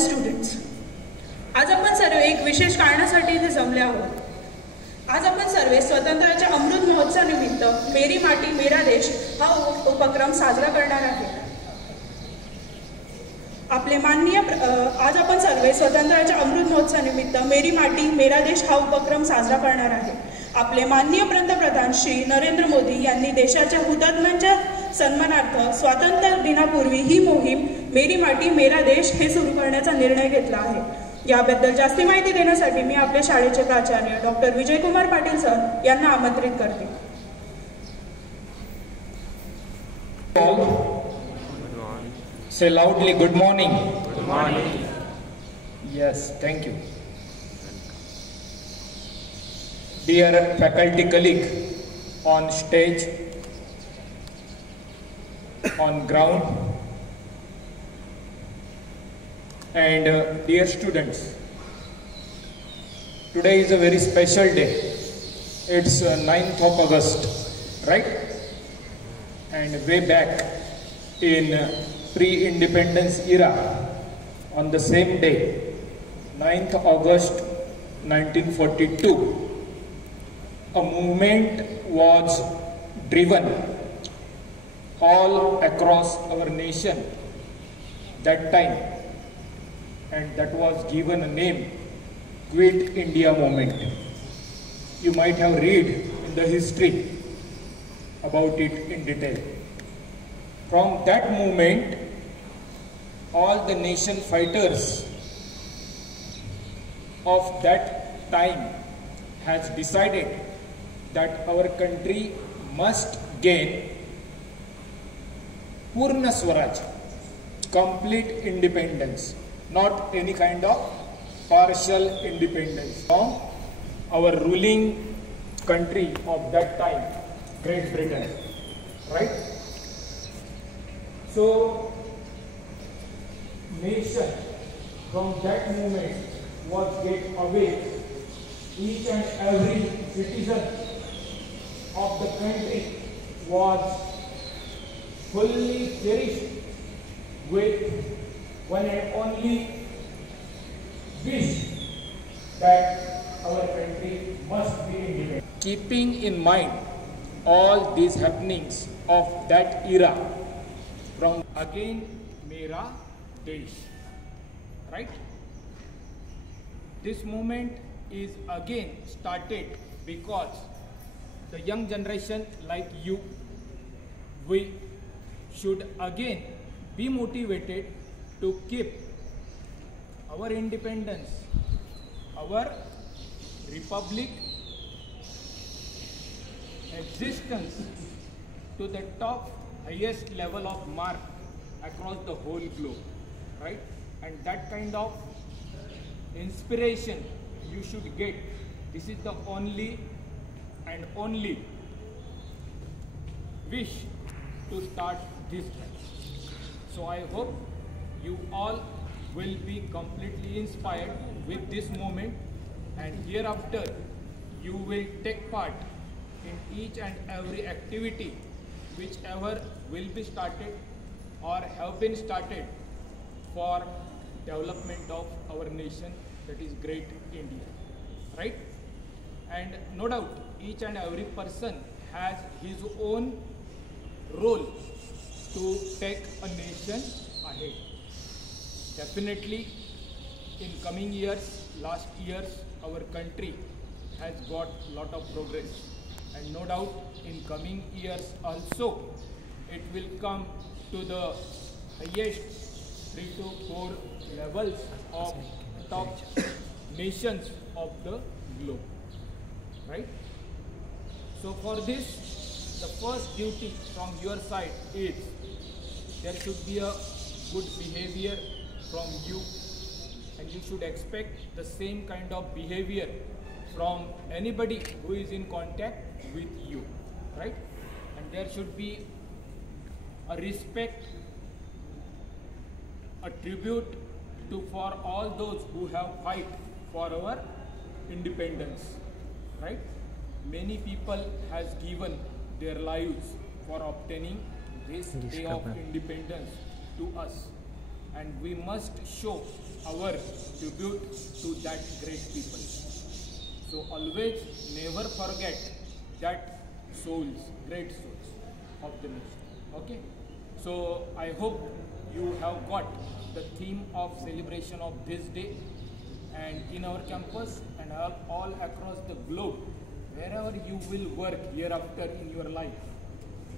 Students, आज आपण सर्व एक विशेष कारणासाठी इथे जमले आहोत. आज आपण सर्व स्वातंत्र्याच्या अमृत महोत्सवानिमित्त मेरी माटी मेरा देश हा उपक्रम साजरा करणार आहे. आज आपण सर्व स्वातंत्र्याच्या अमृत महोत्सवानिमित्त मेरी माटी मेरा देश हा उपक्रम साजरा करणार आहे. आपले माननीय पंतप्रधान श्री नरेंद्र मोदी यांनी देशाच्या हुतात्म्यांच्या सन्मानार्थ स्वातंत्र्य दिनापूर्वी ही मोहीम मेरी माटी मेरा देश हे सुरू करण्याचा निर्णय घेतला आहे. याबद्दल जास्ती माहिती देण्यासाठी मी आपल्या शाळेचे प्राचार्य डॉक्टर विजयकुमार पाटील सर यांना आमंत्रित करते. Say loudly, good morning. Good morning. Yes, thank you. Dear faculty colleague on stage, on ground, and dear students, today is a very special day. It's 9th of August, right? And way back in pre-independence era, on the same day, 9th August 1942, a movement was driven all across our nation that time, and that was given a name, Quit India Movement. You might have read in the history about it in detail. From that movement, all the nation fighters of that time has decided that our country must gain Purna Swaraj, complete independence, not any kind of partial independence from our ruling country of that time, Great Britain, right? So, nation from that moment was get away. Each and every citizen of the country was fully cherished with one and only wish that our country must be independent. Keeping in mind all these happenings of that era, from again Mera Desh, right? This movement is again started because the young generation like you, we should again be motivated to keep our independence, our republic existence to the top highest level of mark across the whole globe, right? And that kind of inspiration you should get. This is the only and only wish to start this drive. So I hope you all will be completely inspired with this moment, and hereafter you will take part in each and every activity whichever will be started or have been started for development of our nation, that is great India, right? And no doubt each and every person has his own role to take a nation ahead. Definitely in coming years, last years, our country has got lot of progress, and no doubt in coming years also it will come to the highest 3 to 4 levels of top nations of the globe, right? So for this, the first duty from your side is there should be a good behavior from you, and you should expect the same kind of behavior from anybody who is in contact with you, right? And there should be a respect, a tribute to for all those who have fight for our independence, right? Many people has given their lives for obtaining this day of independence to us. and we must show our tribute to that great people. So always never forget that souls, great souls of the nation. Okay? So I hope you have got the theme of celebration of this day, and in our campus and all across the globe, wherever you will work hereafter in your life,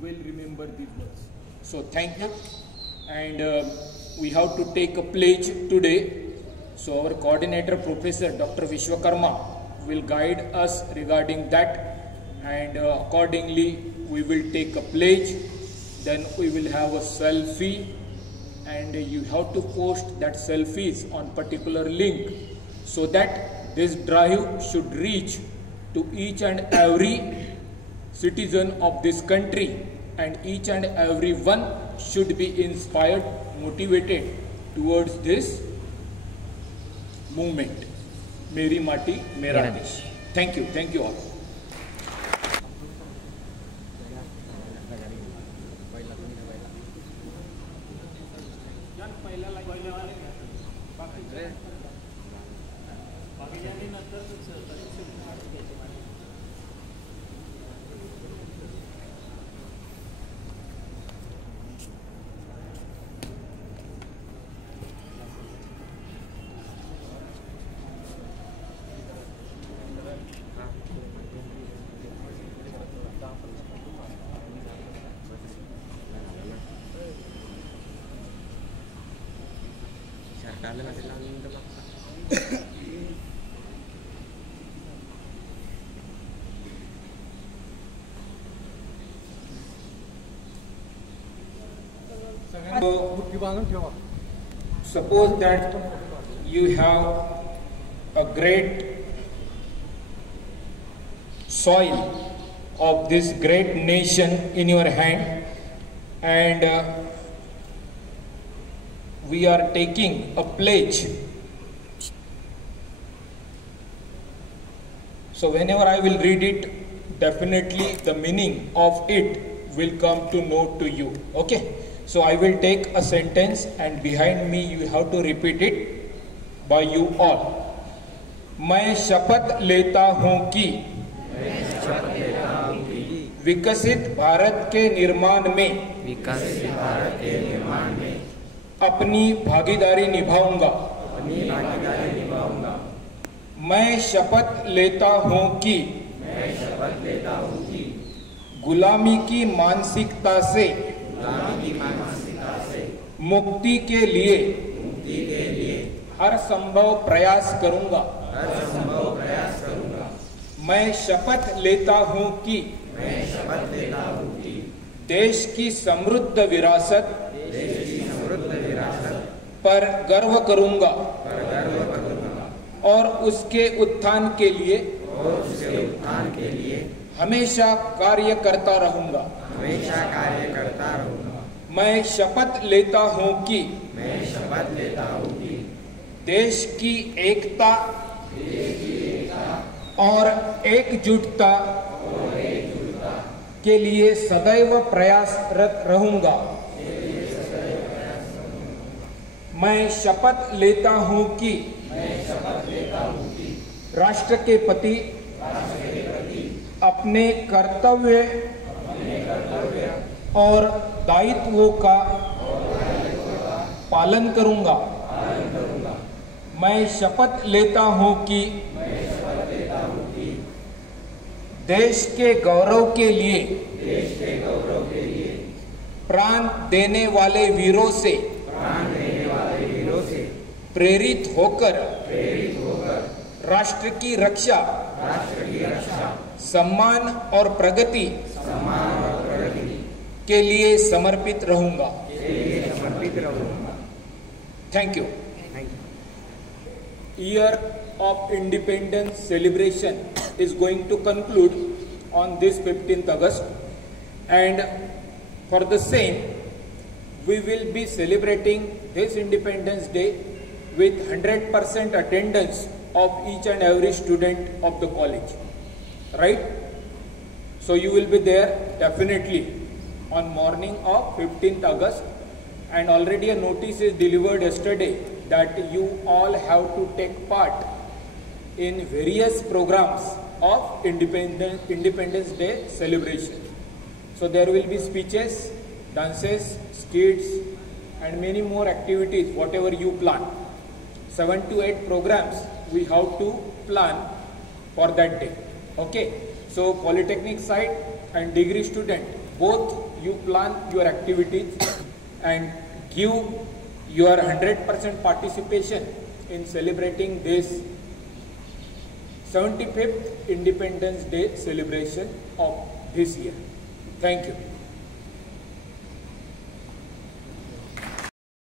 will remember these words. So thank you, and we have to take a pledge today. So our coordinator, Professor Dr. Vishwakarma, will guide us regarding that, and accordingly we will take a pledge. Then we will have a selfie, and you have to post that selfies on particular link, so that this drive should reach to each and every citizen of this country, and each and every one should be inspired, motivated towards this movement. Meri Mati, Mera Desh. Thank you all. Suppose that you have a great soil of this great nation in your hand, and we are taking a pledge. So whenever I will read it, definitely the meaning of it will come to know to you. Okay? So I will take a sentence, and behind me you have to repeat it by you all. मैं शपथ लेता हूँ कि विकसित भारत के निर्माण में अपनी भागीदारी निभाऊंगा। मैं शपथ लेता हूँ कि गुलामी की मानसिकता से मुक्ति के लिए हर संभव प्रयास करूंगा। मैं शपथ लेता हूँ कि देश की समृद्ध विरासत पर गर्व करूंगा और उसके उत्थान के लिए हमेशा कार्य करता रहूंगा। मैं शपथ लेता हूँ कि देश की एकता और एकजुटता के लिए सदैव प्रयासरत रहूंगा। मैं शपथ लेता हूँ कि राष्ट्र के प्रति अपने कर्तव्य और दायित्वों का पालन करूंगा। मैं शपथ लेता हूं कि देश के गौरव के लिए प्राण देने वाले वीरों से प्रेरित होकर राष्ट्र की रक्षा, सम्मान और प्रगति के लिए समर्पित रहूंगा। Thank you. Year of Independence celebration is going to conclude on this 15th August, and for the same we will be celebrating this Independence Day with 100% attendance of each and every student of the college, right? So you will be there definitely on morning of 15th August, and already a notice is delivered yesterday that you all have to take part in various programs of Independence Day celebration. So there will be speeches, dances, skits, and many more activities, whatever you plan. 7 to 8 programs we have to plan for that day. Okay, so polytechnic side and degree student, both you plan your activities and give your 100% participation in celebrating this 75th Independence Day celebration of this year. Thank you.